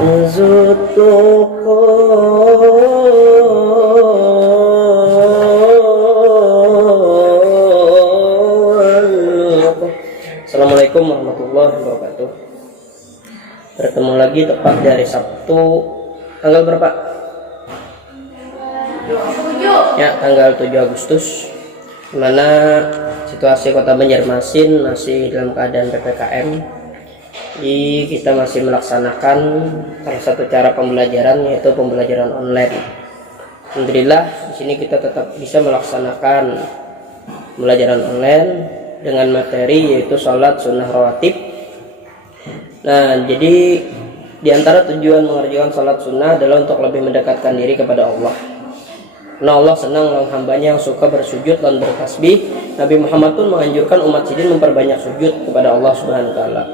Assalamualaikum warahmatullahi wabarakatuh. Bertemu lagi tepat dari Sabtu tanggal berapa? Ya, tanggal 7 Agustus, dimana situasi kota Banjarmasin masih dalam keadaan PPKM. Jadi kita masih melaksanakan salah satu cara pembelajaran, yaitu pembelajaran online. Alhamdulillah di sini kita tetap bisa melaksanakan pembelajaran online dengan materi yaitu sholat sunnah rawatib. Nah, jadi di antara tujuan mengerjakan sholat sunnah adalah untuk lebih mendekatkan diri kepada Allah. Nah, Allah senang lang hambanya yang suka bersujud dan bertasbih. Nabi Muhammad pun menganjurkan umat sidin memperbanyak sujud kepada Allah Subhanahu wa taala.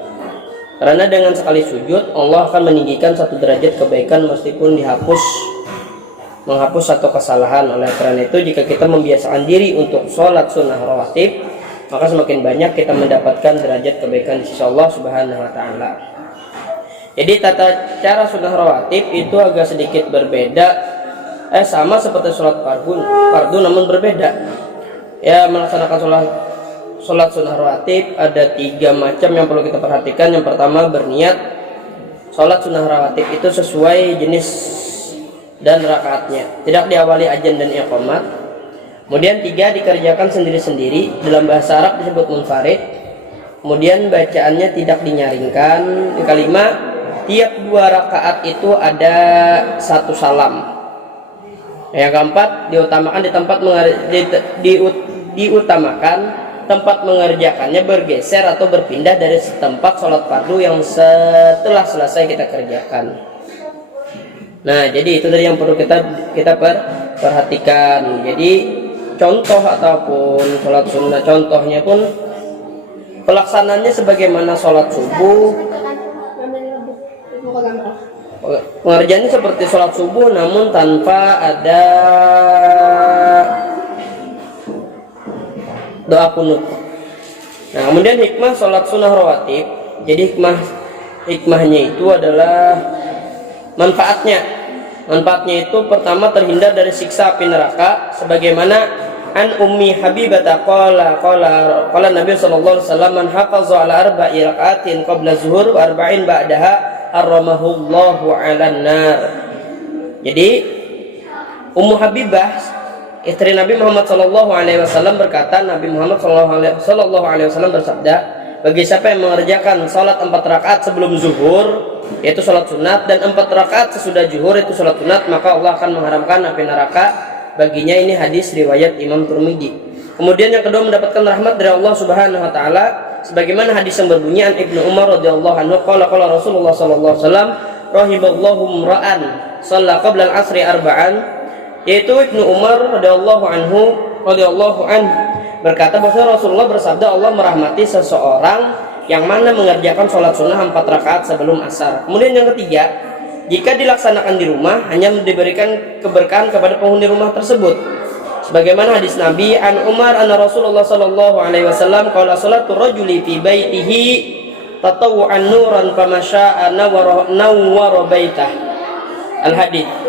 Karena dengan sekali sujud Allah akan meninggikan satu derajat kebaikan meskipun menghapus satu kesalahan. Oleh karena itu, jika kita membiasakan diri untuk sholat sunnah rawatib, maka semakin banyak kita mendapatkan derajat kebaikan di sisi Allah Subhanahu wa taala. Jadi tata cara sunnah rawatib itu agak sedikit berbeda, sama seperti sholat fardu namun berbeda. Ya, melaksanakan sholat sunnah rawatib ada 3 macam yang perlu kita perhatikan. Yang pertama, berniat sholat sunnah rawatib itu sesuai jenis dan rakaatnya, tidak diawali azan dan iqamat. Kemudian 3, dikerjakan sendiri-sendiri, dalam bahasa Arab disebut munfarid. Kemudian bacaannya tidak dinyaringkan. Yang kelima, tiap 2 rakaat itu ada 1 salam. Yang keempat, diutamakan tempat mengerjakannya bergeser atau berpindah dari tempat sholat fardu yang setelah selesai kita kerjakan. Nah, jadi itu tadi yang perlu kita perhatikan. Jadi contoh ataupun sholat sunnah, contohnya pun pelaksanaannya sebagaimana sholat subuh. Pengerjaannya seperti sholat subuh namun tanpa ada doa kunut. Nah, kemudian hikmah sholat sunnah rawatib. Jadi hikmahnya itu adalah manfaatnya itu pertama, terhindar dari siksa api neraka, sebagaimana an ummi habibah qala Nabi sallallahu alaihi wasallam, man hafaza ala arba'i raka'atin qabla zuhur wa arba'in ba'daha harramahullahu 'alan nar. Jadi Ummu Habibah, istri Nabi Muhammad sallallahu alaihi wasallam berkata, Nabi Muhammad sallallahu alaihi wasallam bersabda, bagi siapa yang mengerjakan salat 4 rakaat sebelum zuhur, yaitu salat sunat, dan 4 rakaat sesudah zuhur, itu salat sunat, maka Allah akan mengharamkan api neraka baginya. Ini hadis riwayat Imam Tirmidzi. Kemudian yang kedua, mendapatkan rahmat dari Allah Subhanahu wa taala, sebagaimana hadis yang berbunyi an Ibnu Umar radhiyallahu anhu qala Rasulullah sallallahu alaihi wasallam, rahimallahu imra'an shalla qabla al-'asri arba'an, yaitu Ibnu Umar radhiyallahu anhu berkata bahwa Rasulullah bersabda, Allah merahmati seseorang yang mana mengerjakan sholat sunnah 4 rakaat sebelum asar. Kemudian yang ketiga, jika dilaksanakan di rumah hanya diberikan keberkahan kepada penghuni rumah tersebut, sebagaimana hadis Nabi an Umar anna Rasulullah sallallahu alaihi wasallam qala salatu rajuli fi baitihi tatawwu'an nuran famasya'a nawwara baitah. Al-hadits.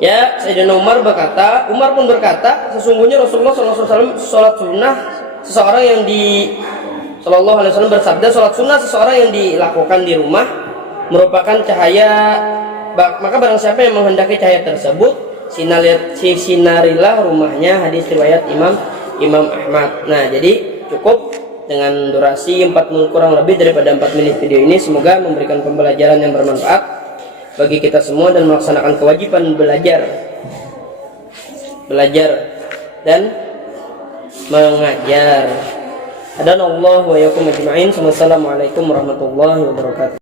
Ya, Sayyidina Umar pun berkata, sesungguhnya Rasulullah sallallahu alaihi wasallam salat sunnah seseorang yang sallallahu alaihi wasallam bersabda, salat sunnah seseorang yang dilakukan di rumah merupakan cahaya, maka barang siapa yang menghendaki cahaya tersebut, sinarilah rumahnya. Hadis riwayat Imam Ahmad. Nah, jadi cukup dengan durasi kurang lebih daripada 4 menit video ini. Semoga memberikan pembelajaran yang bermanfaat bagi kita semua dan melaksanakan kewajiban belajar dan mengajar. Adanallahu wa yakum ajma'in. Wassalamualaikum warahmatullahi wabarakatuh.